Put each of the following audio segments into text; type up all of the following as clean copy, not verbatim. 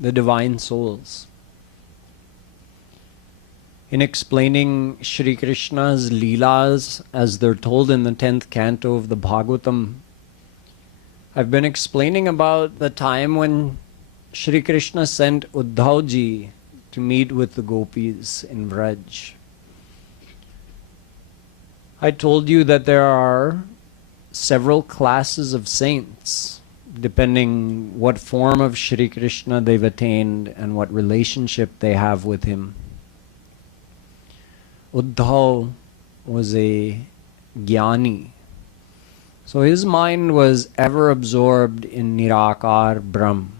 the divine souls. In explaining Shri Krishna's Leelas as they're told in the 10th Canto of the Bhagwatam, I've been explaining about the time when Shri Krishna sent Uddhao ji to meet with the Gopis in Vraj. I told you that there are several classes of saints, depending what form of Shri Krishna they've attained and what relationship they have with him. Uddhao was a jnani. So his mind was ever absorbed in Nirakar Brahm.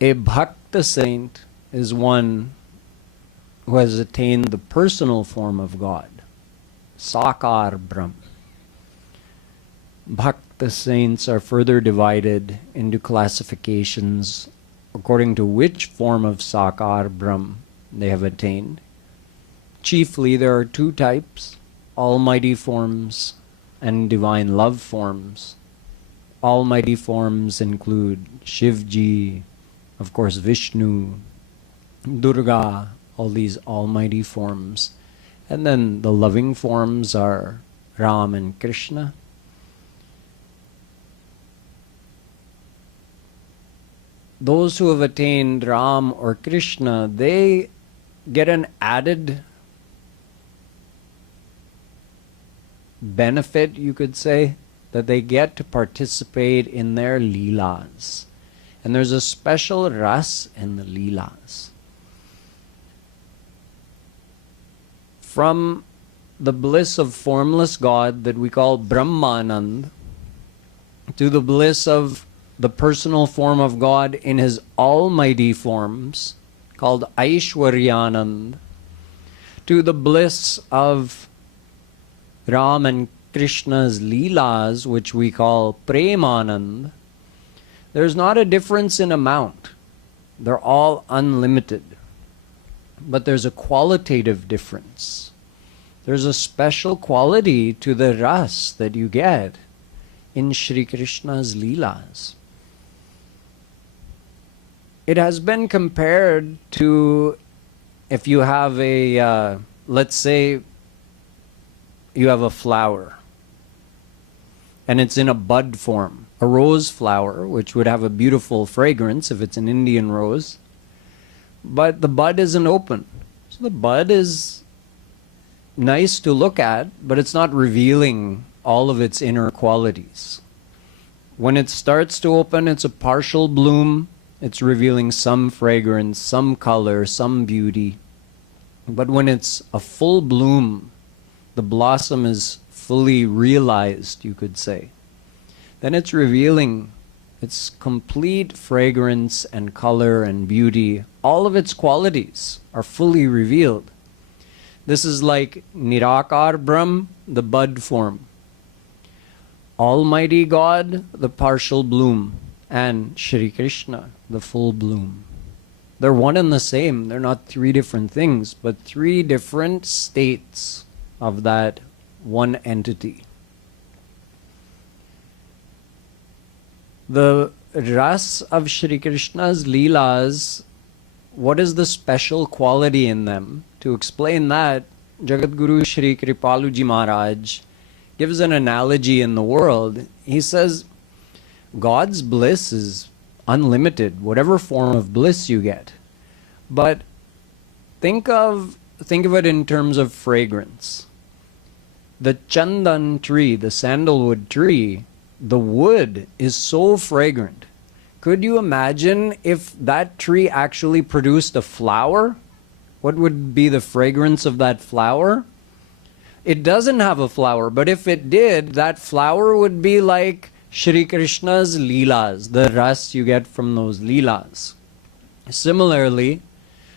A Bhakta saint is one who has attained the personal form of God, Sakar Brahm. Bhakta saints are further divided into classifications according to which form of Sakar Brahm they have attained. Chiefly there are two types, almighty forms and divine love forms. Almighty forms include Shivji, of course Vishnu, Durga, all these almighty forms. And then the loving forms are Ram and Krishna. Those who have attained Ram or Krishna, they get an added benefit, you could say, that they get to participate in their Leelas. And there's a special ras in the Leelas. From the bliss of formless God that we call brahmanand to the bliss of the personal form of God in his almighty forms called aishwaryanand, to the bliss of Ram and Krishna's Leelas, which we call premanand, there's not a difference in amount. They're all unlimited. But there's a qualitative difference. There's a special quality to the ras that you get in Shri Krishna's Leelas. It has been compared to if you have a, let's say you have a flower and it's in a bud form, a rose flower, which would have a beautiful fragrance if it's an Indian rose, but the bud isn't open. So the bud is nice to look at, but it's not revealing all of its inner qualities. When it starts to open, it's a partial bloom. It's revealing some fragrance, some color, some beauty. But when it's a full bloom, the blossom is fully realized, you could say. Then it's revealing its complete fragrance and color and beauty. All of its qualities are fully revealed. This is like Nirakar Brahm, the bud form. Almighty God, the partial bloom. And Shri Krishna, the full bloom. They're one and the same. They're not three different things, but three different states of that one entity. The ras of Shri Krishna's Leelas, what is the special quality in them? To explain that, Jagadguru Shri Kripalu ji Maharaj gives an analogy in the world. He says, God's bliss is unlimited, whatever form of bliss you get. But think of it in terms of fragrance. The chandan tree, the sandalwood tree, the wood is so fragrant. Could you imagine if that tree actually produced a flower? What would be the fragrance of that flower? It doesn't have a flower, but if it did, that flower would be like Shri Krishna's Leelas, the ras you get from those Leelas. Similarly,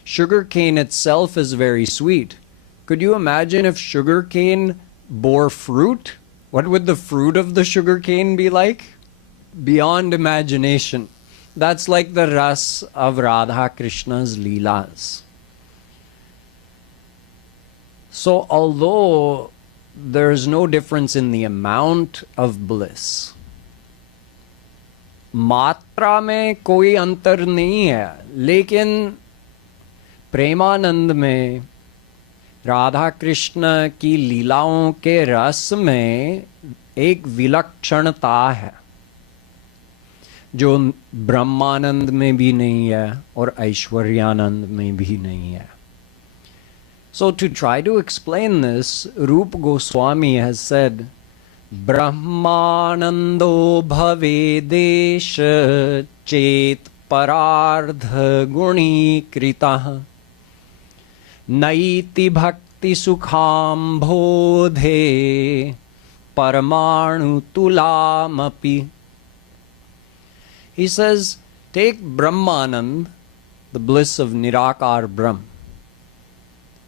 sugar cane itself is very sweet. Could you imagine if sugar cane bore fruit? What would the fruit of the sugar cane be like? Beyond imagination. That's like the ras of Radha Krishna's Leelas. So although there's no difference in the amount of bliss. मात्रा में कोई अंतर नहीं है, लेकिन प्रेमानंद में राधा कृष्ण की लीलाओं के रस में एक विलक्षणता है जो ब्रह्मानंद में भी नहीं है और ऐश्वर्यानंद में भी नहीं है. So to try to explain this, Rupa Goswami has said, Brahmanando bhavedesha chet parardha guni krita naiti bhakti sukham bodhe paramanu tulamapi. He says, take Brahmanand, the bliss of Nirakar Brahm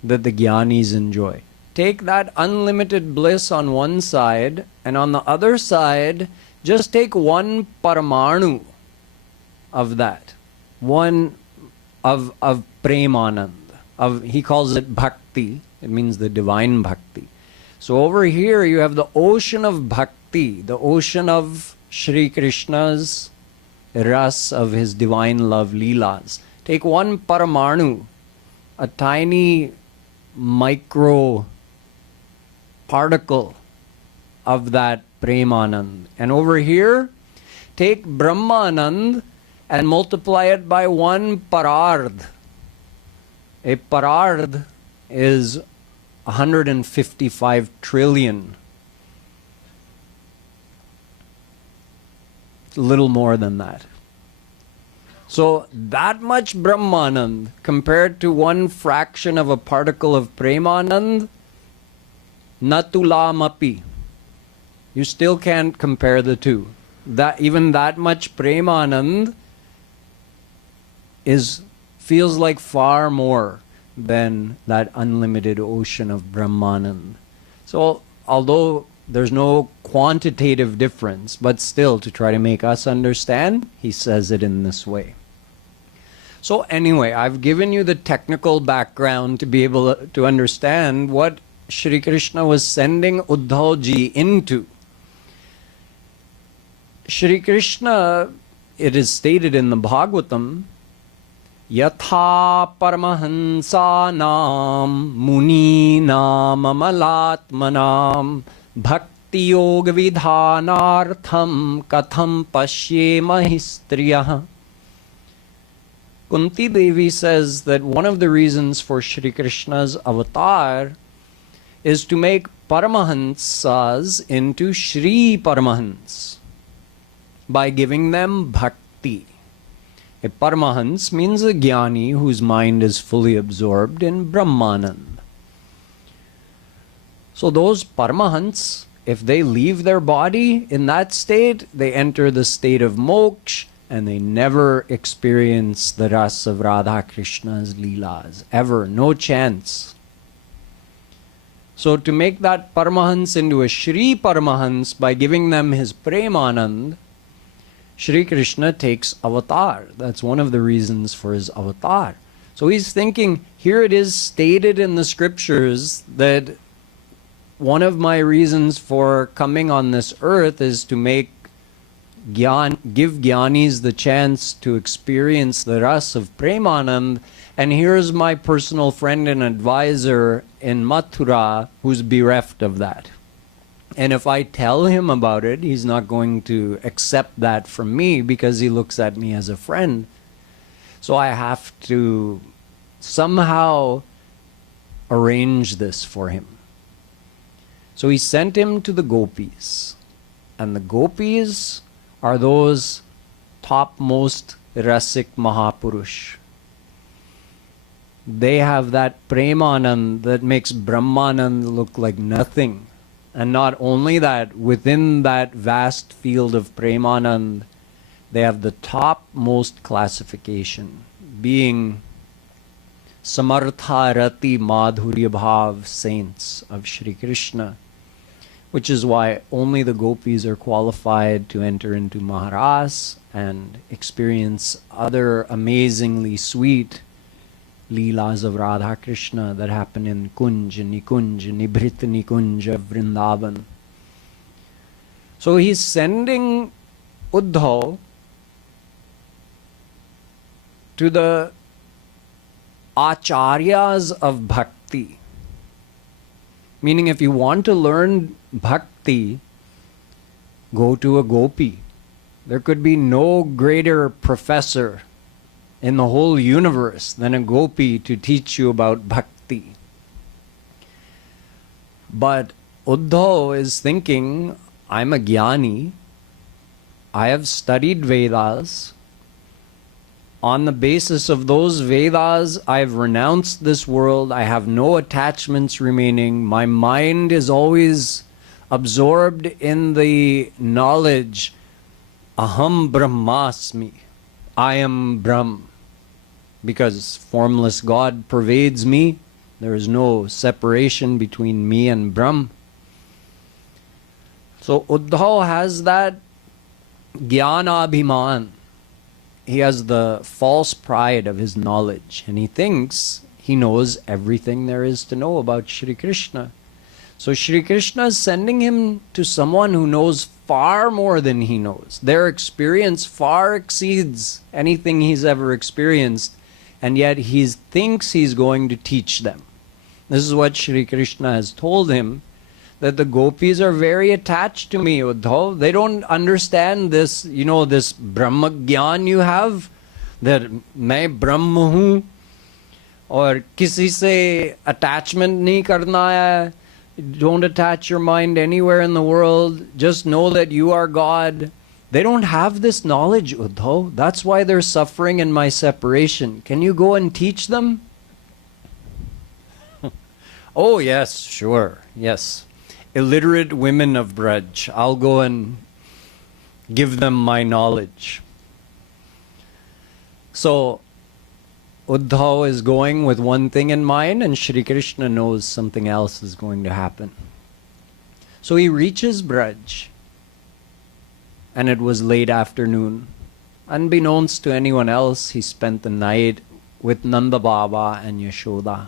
that the Gyanis enjoy. Take that unlimited bliss on one side, and on the other side, just take one paramanu of that, one of premanand. He calls it bhakti. It means the divine bhakti. So over here you have the ocean of bhakti, the ocean of Shri Krishna's ras, of his divine love leelas. Take one paramanu, a tiny micro particle of that premanand, and over here take Brahmanand and multiply it by one parard. A parard is 155 trillion. It's a little more than that. So that much Brahmanand compared to one fraction of a particle of Premanand, natulamapi. You still can't compare the two. That even that much Premanand feels like far more than that unlimited ocean of Brahmanand. So although there's no quantitative difference, but still, to try to make us understand, he says it in this way. So anyway, I've given you the technical background to be able to understand what Shri Krishna was sending Uddhao ji into. Shri Krishna, it is stated in the Bhagwatam, Yatha paramahansanam muninam amalatmanam bhakti yoga vidhanartham katham pashyemahi striyah. Kunti Devi says that one of the reasons for Shri Krishna's avatar is to make paramahansas into Shree Paramahans by giving them bhakti. A paramahans means a jnani whose mind is fully absorbed in brahmanand. So those paramahans, if they leave their body in that state, they enter the state of moksha, and they never experience the ras of Radha Krishna's Leelas. Ever. No chance. So to make that Paramahans into a Shree Paramahans by giving them his Premanand, Shri Krishna takes avatar. That's one of the reasons for his avatar. So he's thinking, here it is stated in the scriptures that one of my reasons for coming on this earth is to give Gyanis the chance to experience the ras of Premanand, and here's my personal friend and advisor in Mathura who's bereft of that. And if I tell him about it, he's not going to accept that from me because he looks at me as a friend. So I have to somehow arrange this for him. So he sent him to the Gopis, and the Gopis are those topmost Rasik Mahapurush. They have that Premanand that makes Brahmanand look like nothing. And not only that, within that vast field of Premanand, they have the topmost classification, being Samartha Rati Madhurya Bhav saints of Shri Krishna, which is why only the Gopis are qualified to enter into Maharaj and experience other amazingly sweet Leelas of Radha Krishna that happen in Kunj, Nikunj, Nibrit Nikunj of Vrindavan. So he's sending Uddhao to the acharyas of bhakti. Meaning, if you want to learn bhakti, go to a gopi. There could be no greater professor in the whole universe than a gopi to teach you about bhakti. But Uddhao is thinking, I'm a jnani, I have studied Vedas. On the basis of those Vedas, I've renounced this world. I have no attachments remaining. My mind is always absorbed in the knowledge, Aham Brahmasmi, I am Brahm. Because formless God pervades me, there is no separation between me and Brahm. So Uddhao has that Jnana-abhiman. He has the false pride of his knowledge, and he thinks he knows everything there is to know about Shri Krishna. So Shri Krishna is sending him to someone who knows far more than he knows. Their experience far exceeds anything he's ever experienced, and yet he thinks he's going to teach them. This is what Shri Krishna has told him, that the gopis are very attached to me, Uddhao. They don't understand this, this Brahma Gyan you have, that main Brahma hu, or kisi se attachment nahi karna hai. Don't attach your mind anywhere in the world. Just know that you are God. They don't have this knowledge, Uddhao. That's why they're suffering in my separation. Can you go and teach them? Oh, yes, sure, yes. Illiterate women of Braj, I'll go and give them my knowledge. So Uddhao is going with one thing in mind, and Shri Krishna knows something else is going to happen. So he reaches Braj, and it was late afternoon. Unbeknownst to anyone else, he spent the night with Nanda Baba and Yashoda.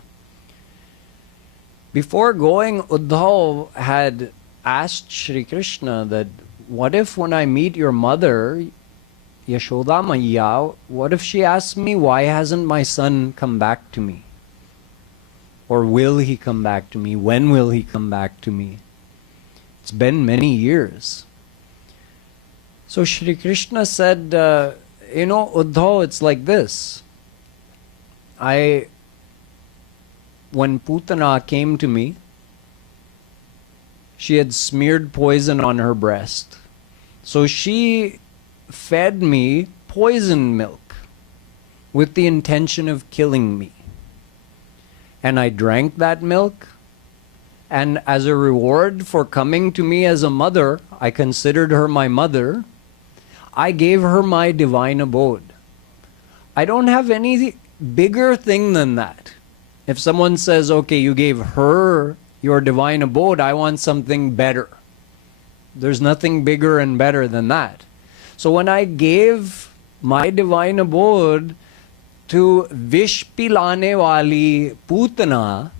Before going, Uddhao had asked Shri Krishna that, what if when I meet your mother, Yashoda Maiya, what if she asks me, why hasn't my son come back to me? Or will he come back to me? When will he come back to me? It's been many years. So Shri Krishna said, Uddhao, it's like this. When Putana came to me, she had smeared poison on her breast. So she fed me poison milk with the intention of killing me. And I drank that milk, and as a reward for coming to me as a mother, I considered her my mother, I gave her my divine abode. I don't have any bigger thing than that. If someone says, okay, you gave her your divine abode, I want something better. There's nothing bigger and better than that. So when I gave my divine abode to Vish pilane wali Putana,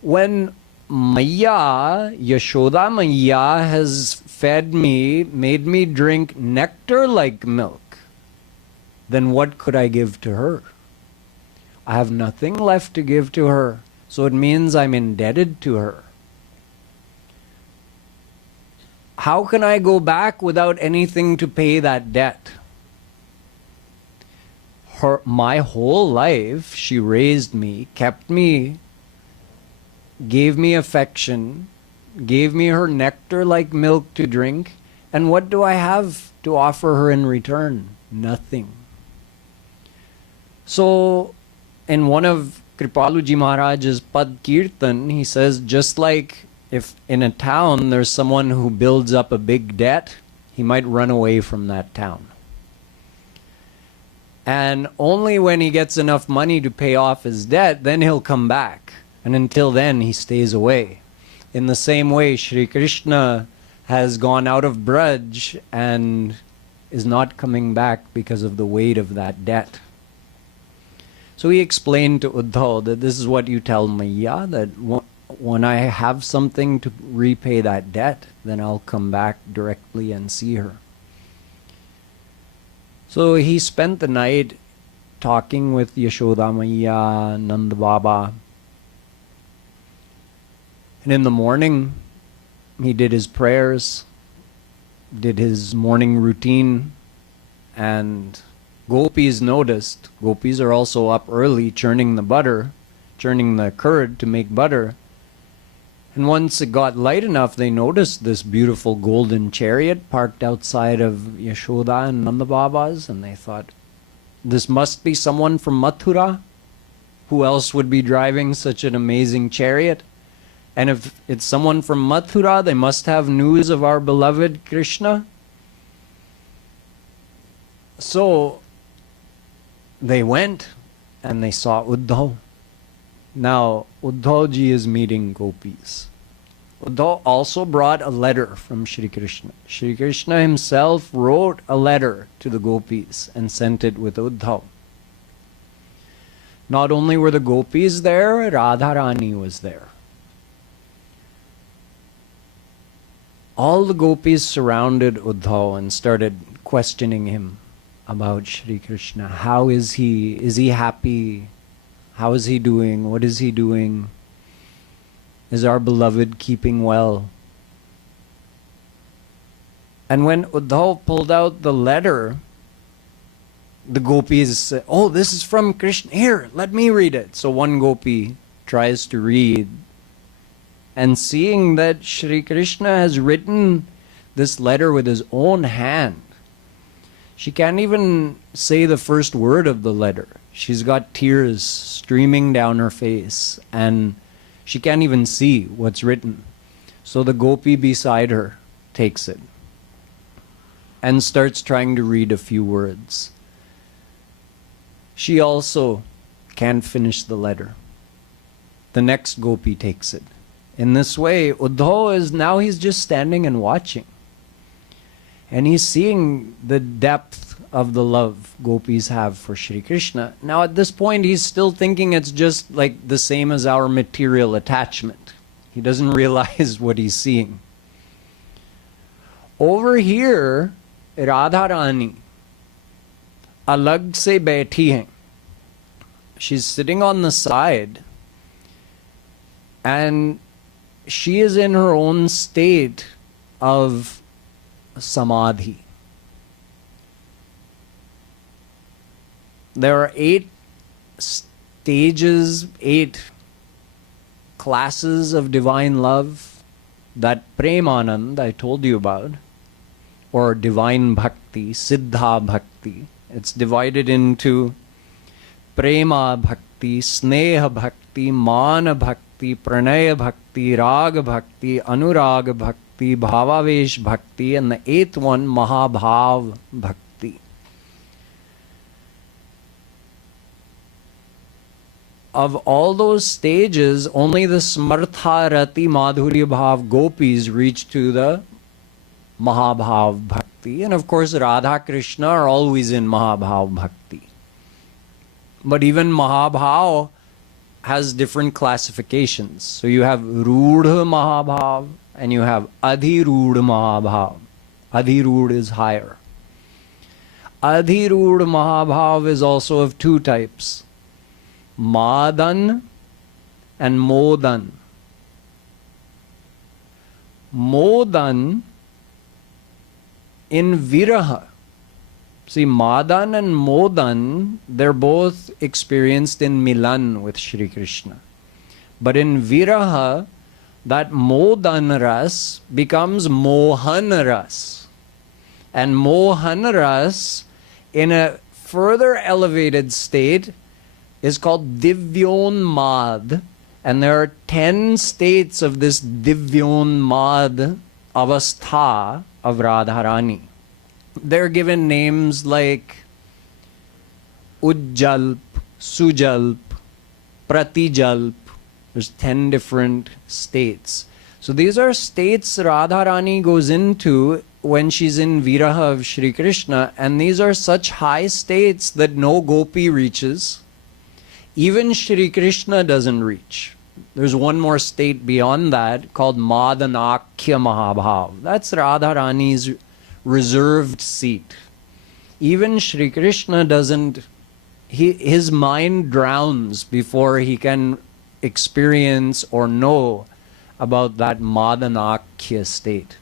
when Maiya, Yashoda Maiya has fed me, made me drink nectar like milk, then what could I give to her? I have nothing left to give to her, so it means I'm indebted to her. How can I go back without anything to pay that debt? My whole life, she raised me, kept me, gave me affection, gave me her nectar like milk to drink, and what do I have to offer her in return? Nothing. So, in one of Kripalu Maharaj's Pad Kirtan, he says, just like if in a town there's someone who builds up a big debt, he might run away from that town. And only when he gets enough money to pay off his debt, then he'll come back. And until then, he stays away. In the same way, Shri Krishna has gone out of Braj and is not coming back because of the weight of that debt. So he explained to Uddhao that this is what you tell Maiya, that when I have something to repay that debt, then I'll come back directly and see her. So he spent the night talking with Yashoda Maiya, Nand Baba. And in the morning, he did his prayers, did his morning routine, and Gopis noticed. Gopis are also up early churning the butter, churning the curd to make butter. And once it got light enough, they noticed this beautiful golden chariot parked outside of Yashoda and Nanda Baba's, and they thought, this must be someone from Mathura. Who else would be driving such an amazing chariot? And if it's someone from Mathura, they must have news of our beloved Krishna. So they went and they saw Uddhao. Now, Uddhao ji is meeting Gopis. Uddhao also brought a letter from Shri Krishna. Shri Krishna himself wrote a letter to the Gopis and sent it with Uddhao. Not only were the Gopis there, Radha Rani was there. All the Gopis surrounded Uddhao and started questioning him about Shri Krishna. How is he? Is he happy? How is he doing? What is he doing? Is our beloved keeping well? And when Uddhao pulled out the letter, the Gopis said, oh, this is from Krishna. Here, let me read it. So one Gopi tries to read, and seeing that Shri Krishna has written this letter with his own hand, she can't even say the first word of the letter. She's got tears streaming down her face, and she can't even see what's written. So the Gopi beside her takes it and starts trying to read a few words. She also can't finish the letter. The next Gopi takes it. In this way, Uddhao is now he's just standing and watching. And he's seeing the depth of the love Gopis have for Shri Krishna. Now at this point, he's still thinking it's just like the same as our material attachment. He doesn't realize what he's seeing. Over here, Radha Rani, alag se baithi hai. She's sitting on the side, and she is in her own state of samadhi. There are 8 stages, 8 classes of divine love that premanand I told you about, or divine bhakti, siddha bhakti. It's divided into prema bhakti, sneha bhakti, mana bhakti, pranaya bhakti, raga bhakti, anuraga bhakti, bhavavesh bhakti, and the 8th one, Mahabhao bhakti. Of all those stages, only the Smartha Rati Madhurya Bhav Gopis reach to the Mahabhao bhakti. And of course, Radha Krishna are always in Mahabhao bhakti. But even Mahabhao has different classifications. So you have Rudha Mahabhav and you have Adhirudha Mahabhav. Adhirudha is higher. Adhirudha Mahabhav is also of 2 types. Madan and Modan. Modan in Viraha. See, Madan and Modan, they're both experienced in Milan with Shri Krishna. But in Viraha, that Modan Ras becomes Mohan Ras. And Mohan Ras, in a further elevated state, is called Divyonmad. And there are 10 states of this Divyonmad avastha of Radha Rani. They're given names like Ujjalp, Sujalp, Pratijalp. There's 10 different states. So these are states Radha Rani goes into when she's in Viraha of Shri Krishna, and these are such high states that no Gopi reaches. even Shri Krishna doesn't reach. There's one more state beyond that called Madanakya Mahabhao. That's Radha Rani's reserved seat. Even Shri Krishna doesn't, his mind drowns before he can experience or know about that Madanakya state.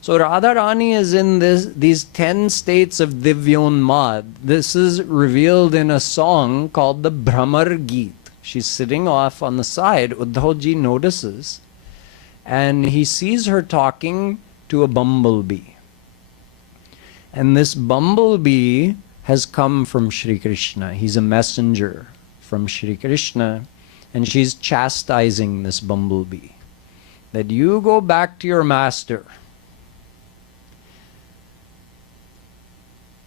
So Radha Rani is in these 10 states of Divyonmad. This is revealed in a song called the Bhramar Geet. She's sitting off on the side. Uddhao ji notices, and he sees her talking to a bumblebee. And this bumblebee has come from Shri Krishna. He's a messenger from Shri Krishna, and she's chastising this bumblebee. That you go back to your master.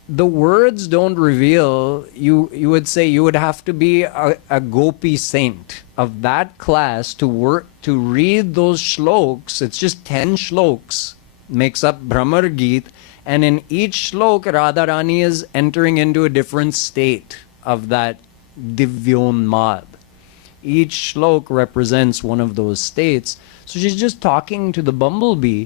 The words don't reveal, you would say you would have to be a gopi saint of that class to read those shloks. It's just 10 shloks, makes up Bhramar Geet, and in each shlok, Radha Rani is entering into a different state of that Divyonmad. Each shlok represents one of those states. So she's just talking to the bumblebee,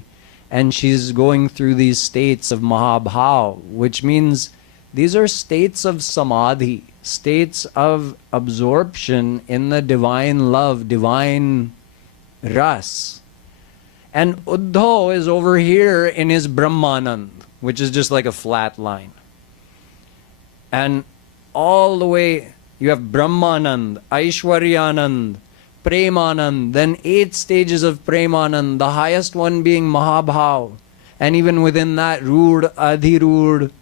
and she's going through these states of Mahabhao, which means these are states of samadhi, states of absorption in the divine love, divine ras. And Uddhao is over here in his brahmanand, which is just like a flat line. And all the way, you have brahmanand, aishwaryanand, premanand, then 8 stages of premanand, the highest one being Mahabhao. And even within that, Rud, Adhirud,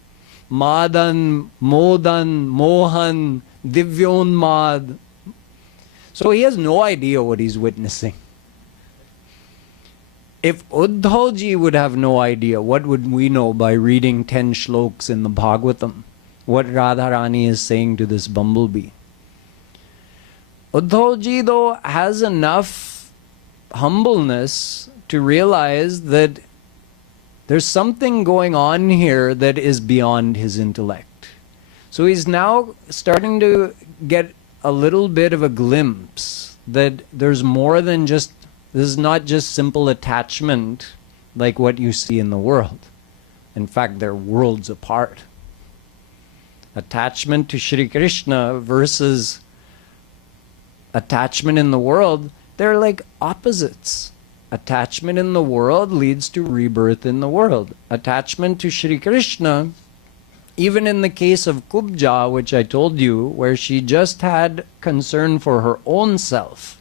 Madan, Modan, Mohan, Divyonmad. So he has no idea what he's witnessing. If Uddhao ji would have no idea, what would we know by reading 10 shloks in the Bhagwatam? What Radha Rani is saying to this bumblebee. Uddhao ji, though, has enough humbleness to realize that there's something going on here that is beyond his intellect. So he's now starting to get a little bit of a glimpse that there's more than just, this is not just simple attachment like what you see in the world. In fact, they're worlds apart. Attachment to Shri Krishna versus attachment in the world, they're like opposites. Attachment in the world leads to rebirth in the world. Attachment to Shri Krishna, even in the case of Kubja, which I told you, where she just had concern for her own self,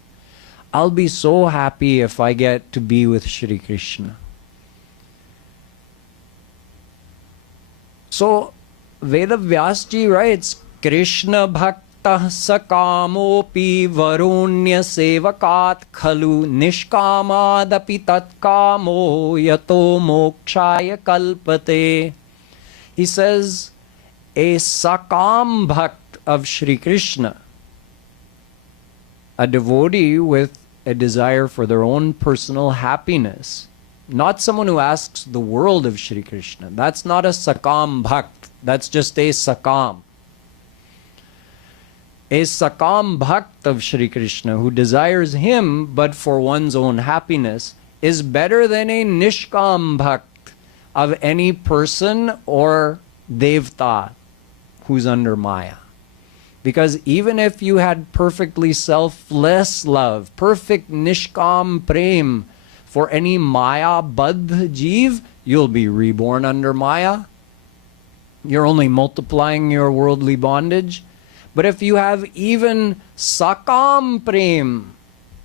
I'll be so happy if I get to be with Shri Krishna. So Vedavyasji writes, Krishna Bhakta sakamopi varunya sevakat khalu nishkamadapi tatkamo yato mokshaya kalpate. He says, a sakam bhakt of Shri Krishna, a devotee with a desire for their own personal happiness, not someone who asks the world of Shri Krishna. That's not a sakam bhakt. That's just a sakam. A sakam bhakt of Shri Krishna who desires him but for one's own happiness is better than a nishkam bhakt of any person or devta who's under Maya. Because even if you had perfectly selfless love, perfect nishkam prem for any Maya baddha jeev, you'll be reborn under Maya. You're only multiplying your worldly bondage. But if you have even sakam prem,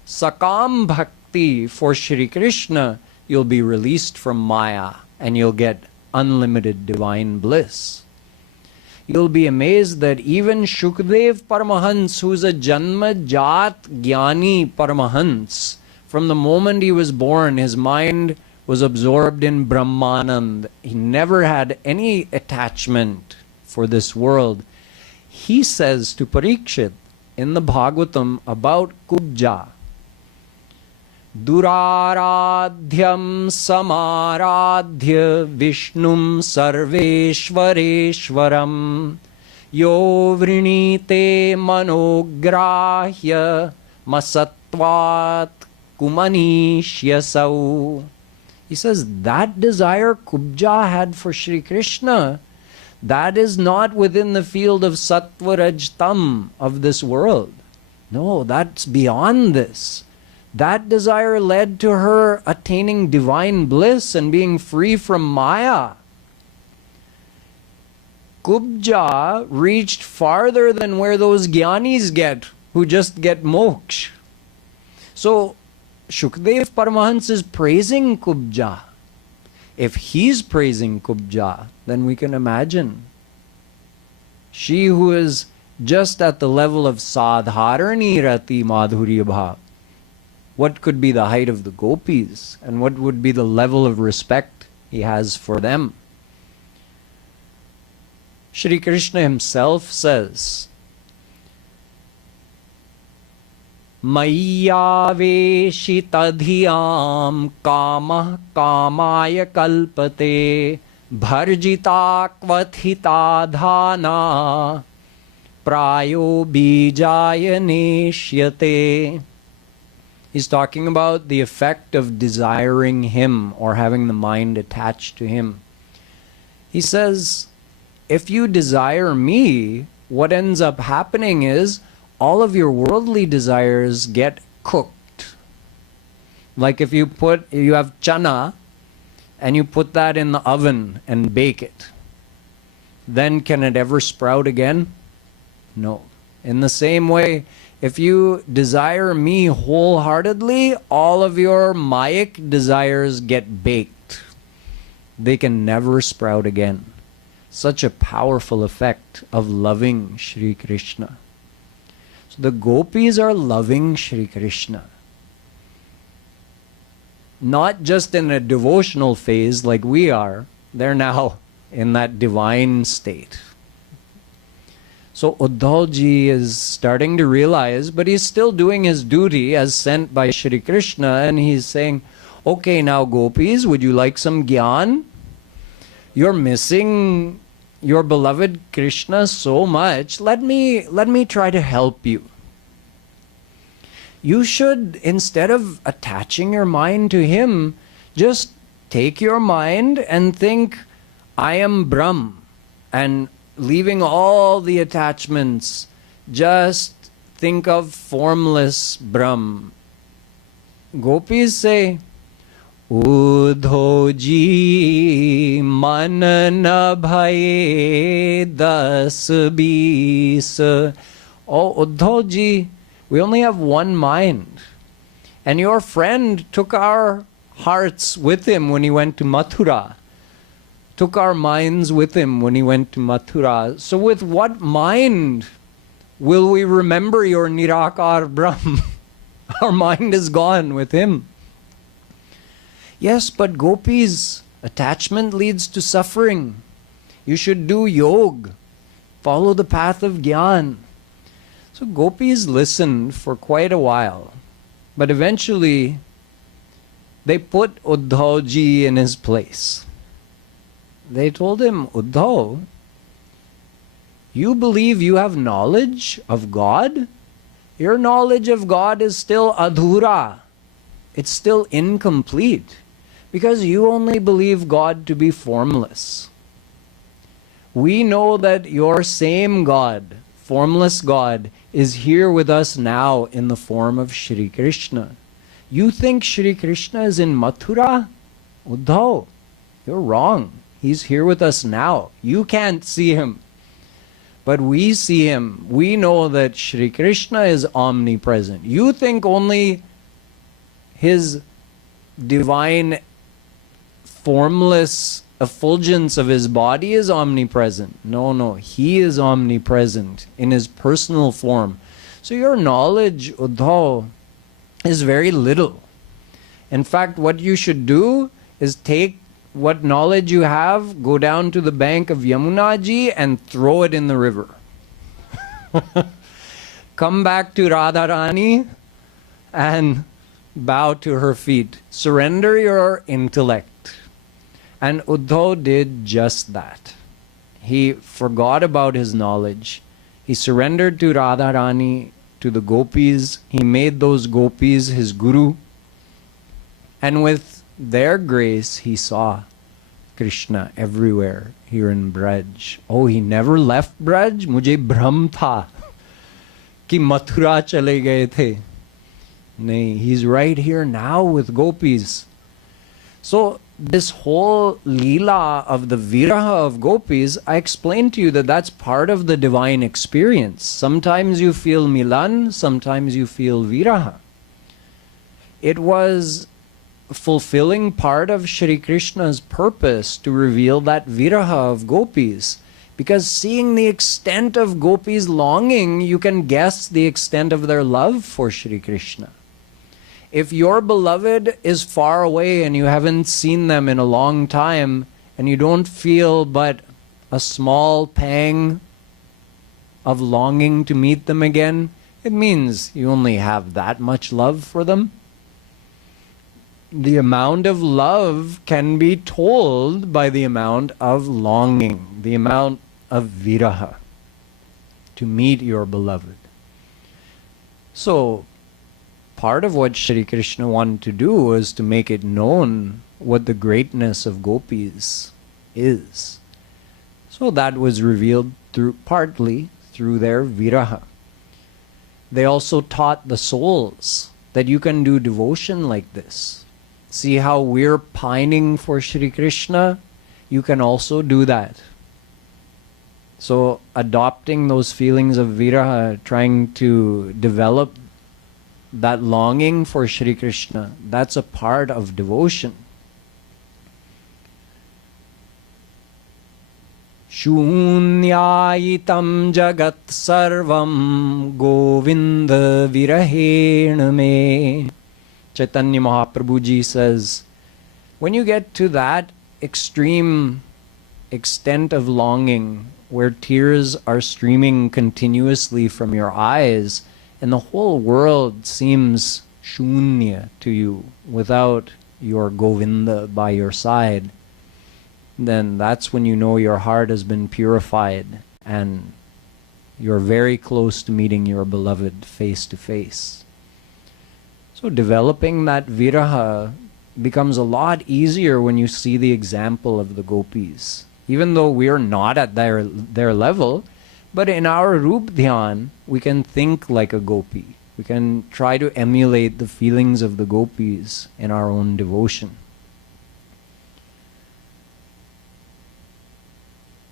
sakam bhakti for Shri Krishna, you'll be released from Maya and you'll get unlimited divine bliss. You'll be amazed that even Shukdev Paramahans, who's a Janma Jat Jnani Paramahans, from the moment he was born, his mind was absorbed in brahmanand. He never had any attachment for this world. He says to Parikshit in the Bhagwatam about Kubja, Duraradhyam samaradhya Vishnum sarveshvareshwaram Yo vrinite manograhya masatvat kumanishyasau. He says that desire Kubja had for Shri Krishna, that is not within the field of sattva raj tam of this world. No, that's beyond this. That desire led to her attaining divine bliss and being free from Maya. Kubja reached farther than where those jnanis get, who just get moksha. So, Shukdev Paramahansa is praising Kubja. If he's praising Kubja, then we can imagine. She who is just at the level of Sadharani Rati Madhurya Bhav, what could be the height of the Gopis, and what would be the level of respect he has for them? Shri Krishna himself says, Mayyaveshitadhiyam kamah kamaya kalpate bharjita kvathita dhana prayo bijaya neshyate. He's talking about the effect of desiring him or having the mind attached to him. He says, if you desire me, what ends up happening is all of your worldly desires get cooked. Like if you have chana and you put that in the oven and bake it, then can it ever sprout again? No. In the same way, if you desire me wholeheartedly, all of your mayic desires get baked. They can never sprout again. Such a powerful effect of loving Shri Krishna. So the gopis are loving Shri Krishna. Not just in a devotional phase like we are, they're now in that divine state. So Uddhao ji is starting to realize, but he's still doing his duty as sent by Shri Krishna, and he's saying, okay, now gopis, would you like some gyan? You're missing your beloved Krishna so much. Let me try to help you. You should, instead of attaching your mind to him, just take your mind and think, I am Brahm, and leaving all the attachments, just think of formless Brahm. Gopis say, Uddhao ji man na bhaye das bis. Oh, Uddhao ji, we only have one mind. And your friend took our hearts with him when he went to Mathura. Took our minds with him when he went to Mathura. So with what mind will we remember your Nirakar Brahm? Our mind is gone with him. Yes, but gopis, attachment leads to suffering. You should do yoga. Follow the path of Gyan. So gopis listened for quite a while. But eventually, they put Uddhao ji in his place. They told him, Uddhao, you believe you have knowledge of God? Your knowledge of God is still adhura. It's still incomplete. Because you only believe God to be formless. We know that your same God, formless God, is here with us now in the form of Shri Krishna. You think Shri Krishna is in Mathura? Uddhao, you're wrong. He's here with us now. You can't see him. But we see him. We know that Shri Krishna is omnipresent. You think only his divine formless effulgence of his body is omnipresent. No, he is omnipresent in his personal form. So your knowledge, Uddhao, is very little. In fact, what you should do is take what knowledge you have, go down to the bank of Yamuna ji and throw it in the river. Come back to Radha Rani and bow to her feet. Surrender your intellect. And Uddhao did just that. He forgot about his knowledge. He surrendered to Radha Rani, to the Gopis. He made those Gopis his guru. And with their grace, he saw Krishna everywhere here in Braj. Oh, he never left Braj? Mujhe bhram tha कि मथुरा चले गए थे. Nay, he's right here now with gopis. So this whole Leela of the Viraha of gopis, I explained to you that that's part of the divine experience. Sometimes you feel Milan, sometimes you feel Viraha. It was fulfilling part of Shri Krishna's purpose to reveal that Viraha of gopis. Because seeing the extent of gopis' longing, you can guess the extent of their love for Shri Krishna. If your beloved is far away and you haven't seen them in a long time, and you don't feel but a small pang of longing to meet them again, it means you only have that much love for them. The amount of love can be told by the amount of longing, the amount of viraha to meet your beloved. So, part of what Shri Krishna wanted to do was to make it known what the greatness of gopis is. So that was revealed partly through their viraha. They also taught the souls that you can do devotion like this. See how we're pining for Shri Krishna? You can also do that. So adopting those feelings of viraha, trying to develop that longing for Shri Krishna, that's a part of devotion. Shunyayitam jagat sarvam govinda virahena me. Chaitanya Mahaprabhu ji says, when you get to that extreme extent of longing, where tears are streaming continuously from your eyes, and the whole world seems shunya to you without your Govinda by your side, then that's when you know your heart has been purified and you're very close to meeting your beloved face to face. So developing that viraha becomes a lot easier when you see the example of the gopis. Even though we are not at their level, but in our Rup Dhyan, we can think like a gopi. We can try to emulate the feelings of the gopis in our own devotion.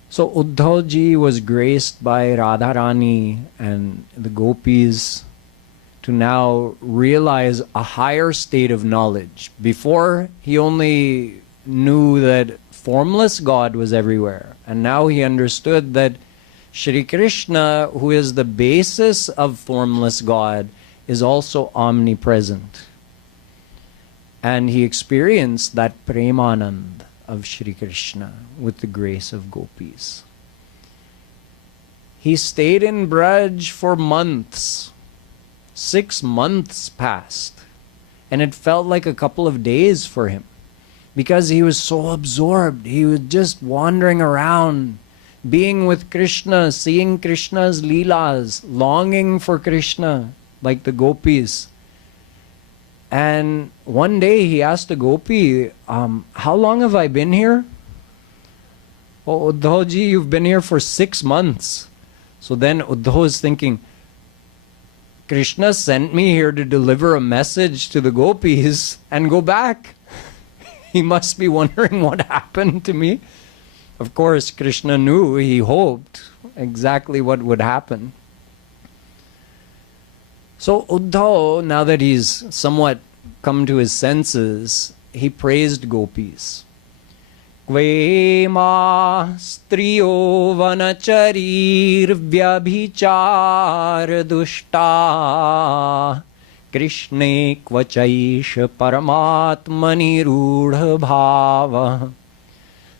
So Uddhao ji was graced by Radha Rani and the gopis to now realize a higher state of knowledge. Before, he only knew that formless God was everywhere. And now he understood that Shri Krishna, who is the basis of formless God, is also omnipresent. And he experienced that premanand of Shri Krishna with the grace of gopis. He stayed in Braj for months. 6 months passed. And it felt like a couple of days for him, because he was so absorbed. He was just wandering around, being with Krishna, seeing Krishna's Leelas, longing for Krishna, like the gopis. And one day he asked a gopi, how long have I been here? Oh, Uddhao ji, you've been here for 6 months. So then Uddhao is thinking, Krishna sent me here to deliver a message to the gopis and go back. He must be wondering what happened to me. Of course, Krishna knew, he hoped exactly what would happen. So Uddhao, now that he's somewhat come to his senses, he praised gopis. Kve ma striyo vanacharir vyabhichar dushta Krishne kvachaish paramatmani rudha bhava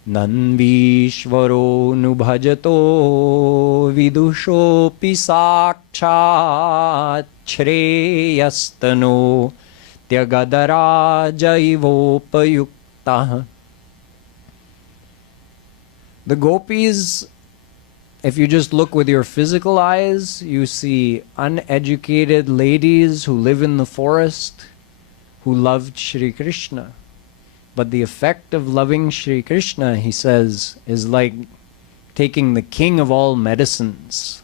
Nanvishvaro nubhajato vidushopi sakshat shreyastano tyagadara. The gopis if you just look with your physical eyes, you see uneducated ladies who live in the forest who loved Shri Krishna. But the effect of loving Shri Krishna, he says, is like taking the king of all medicines.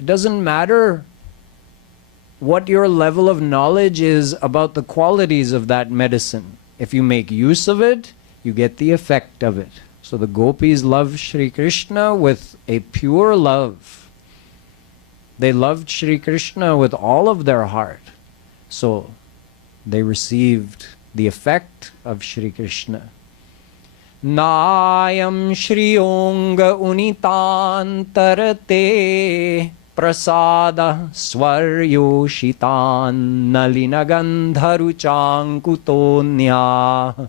It doesn't matter what your level of knowledge is about the qualities of that medicine. If you make use of it, you get the effect of it. So the gopis loved Shri Krishna with a pure love. They loved Shri Krishna with all of their heart. So they received the effect of Shri Krishna. Nayam Shriyonga Unitantarate Prasada Swaryoshitan Nalinagandharuchankutonya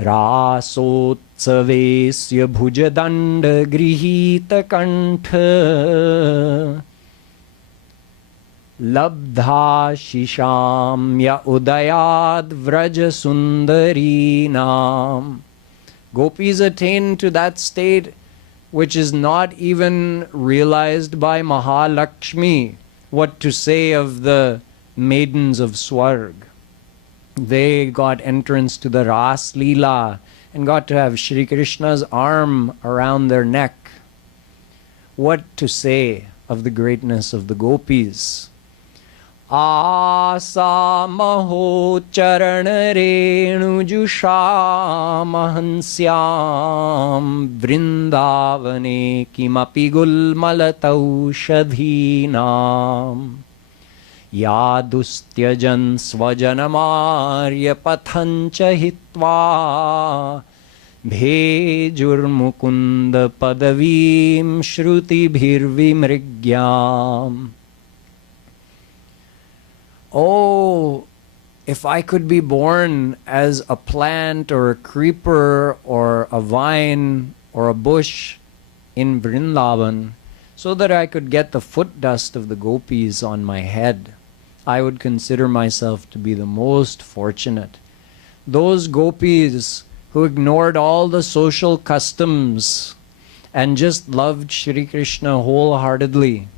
Rasotsavesya Bhujadanda Grihita Kantha Labdha Shishamya Udayad Vraja Sundarinam. Gopis attain to that state which is not even realized by Mahalakshmi. What to say of the maidens of Swarg? They got entrance to the Ras Leela and got to have Shri Krishna's arm around their neck. What to say of the greatness of the gopis? Asamaho charana renu jushamahansyam vrindavane kimapi gulmalatau shadhinam yadustyajan svajanamarya pathancha hitva bhejurmukunda padavim shrutibhirvimrigyam. Oh, if I could be born as a plant or a creeper or a vine or a bush in Vrindavan, so that I could get the foot dust of the gopis on my head, I would consider myself to be the most fortunate. Those gopis who ignored all the social customs and just loved Shri Krishna wholeheartedly,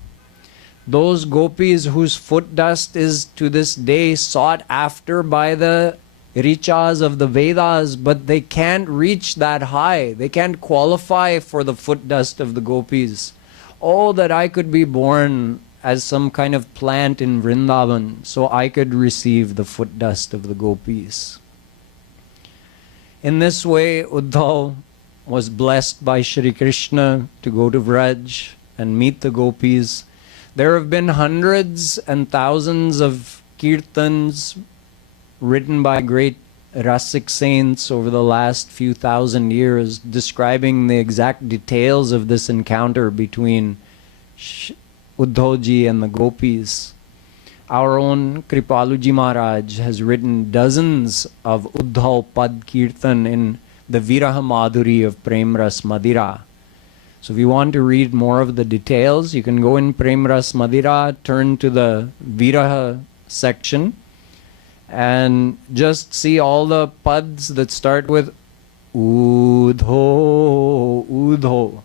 those gopis whose foot dust is to this day sought after by the Richas of the Vedas, but they can't reach that high. They can't qualify for the foot dust of the gopis. Oh, that I could be born as some kind of plant in Vrindavan, so I could receive the foot dust of the gopis. In this way, Uddhao was blessed by Shri Krishna to go to Vraj and meet the gopis. There have been hundreds and thousands of kirtans written by great Rasik saints over the last few thousand years describing the exact details of this encounter between Uddhavji and the gopis. Our own Kripalu Maharaj has written dozens of Uddhav Pad Kirtan in the Viraha Madhuri of Prem Ras Madira. So if you want to read more of the details, you can go in Prem Ras Madira, turn to the Viraha section, and just see all the pads that start with Uddho, Uddho,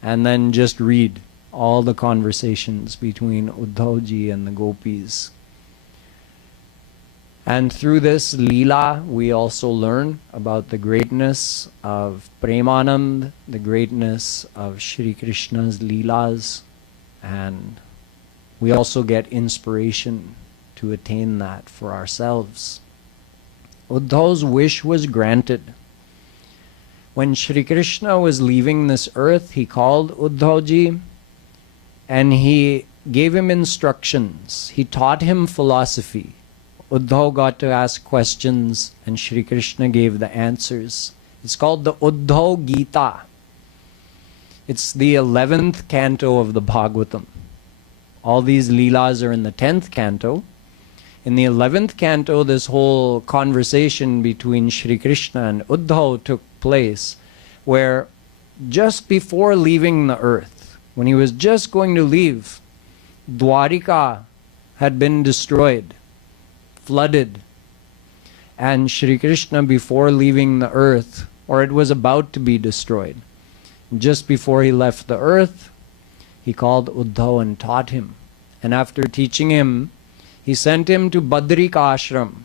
and then just read all the conversations between Uddhavji and the gopis. And through this Leela, we also learn about the greatness of premanand, the greatness of Shri Krishna's Leelas, and we also get inspiration to attain that for ourselves. Uddhav's wish was granted. When Shri Krishna was leaving this earth, he called Uddhavji and he gave him instructions. He taught him philosophy. Uddhav got to ask questions and Shri Krishna gave the answers. It's called the Uddhao Gita. It's the 11th canto of the Bhagwatam. All these Leelas are in the 10th canto. In the 11th canto, this whole conversation between Shri Krishna and Uddhav took place, where just before leaving the earth, when he was just going to leave, Dwarika had been destroyed, flooded. And Shri Krishna, before leaving the earth, or it was about to be destroyed, just before he left the earth, he called Uddhao and taught him. And after teaching him, he sent him to Badrika Ashram.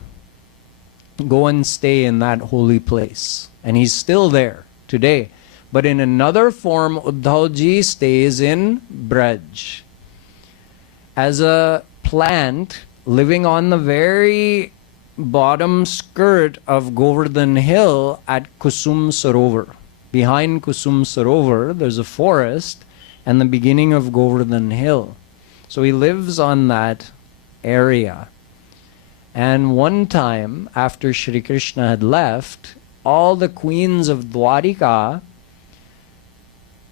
Go and stay in that holy place. And he's still there today. But in another form, Uddhao ji stays in Braj as a plant living on the very bottom skirt of Govardhan Hill at Kusum Sarovar. Behind Kusum Sarovar, there's a forest and the beginning of Govardhan Hill. So he lives on that area. And one time, after Shri Krishna had left, all the queens of Dwarika,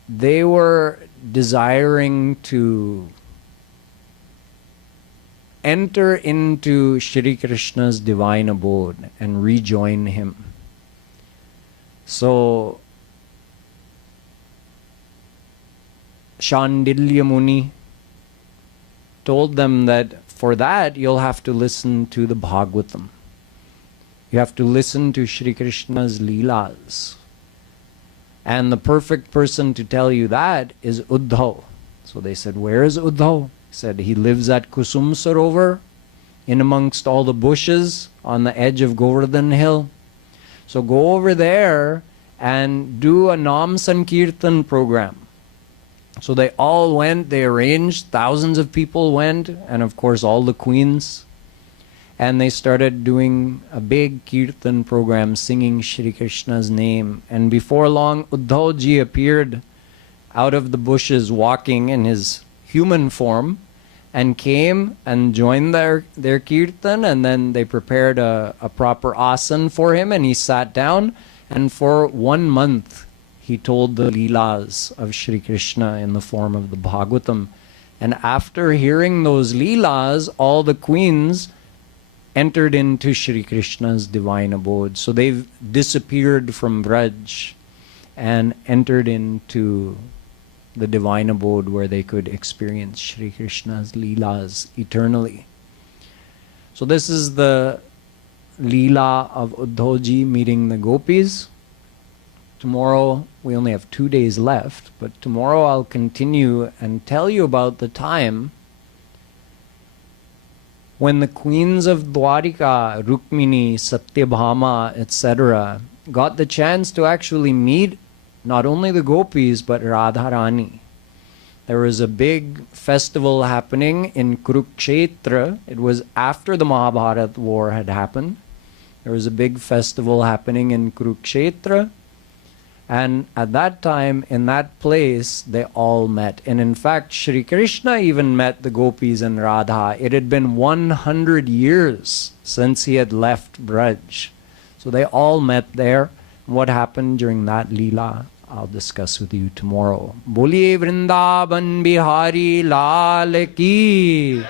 they were desiring to enter into Shri Krishna's divine abode and rejoin him. So Shandilya Muni told them that for that you'll have to listen to the Bhagwatam. You have to listen to Shri Krishna's Leelas. And the perfect person to tell you that is Uddhao. So they said, where is Uddhao? He said, he lives at Kusum Sarovar, in amongst all the bushes on the edge of Govardhan Hill. So go over there and do a Nam Sankirtan program. So they all went, they arranged, thousands of people went, and of course all the queens. And they started doing a big kirtan program, singing Shri Krishna's name. And before long, Uddhao ji appeared out of the bushes walking in his human form and came and joined their kirtan, and then they prepared a proper asana for him and he sat down, and for 1 month he told the Leelas of Shri Krishna in the form of the Bhagwatam. And after hearing those Leelas, all the queens entered into Shri Krishna's divine abode. So they've disappeared from Braj and entered into the divine abode where they could experience Shri Krishna's Leelas eternally. So this is the Leela of Uddhao ji meeting the Gopis. Tomorrow, we only have 2 days left, but tomorrow I'll continue and tell you about the time when the queens of Dwarika, Rukmini, Satyabhama, etc., got the chance to actually meet not only the Gopis, but Radha Rani. There was a big festival happening in Kurukshetra. It was after the Mahabharata war had happened. There was a big festival happening in Kurukshetra. And at that time, in that place, they all met. And in fact, Shri Krishna even met the Gopis and Radha. It had been 100 years since he had left Braj. So they all met there. What happened during that Leela, I'll discuss with you tomorrow. Boliye Vrindavan Bihari Lal Ki.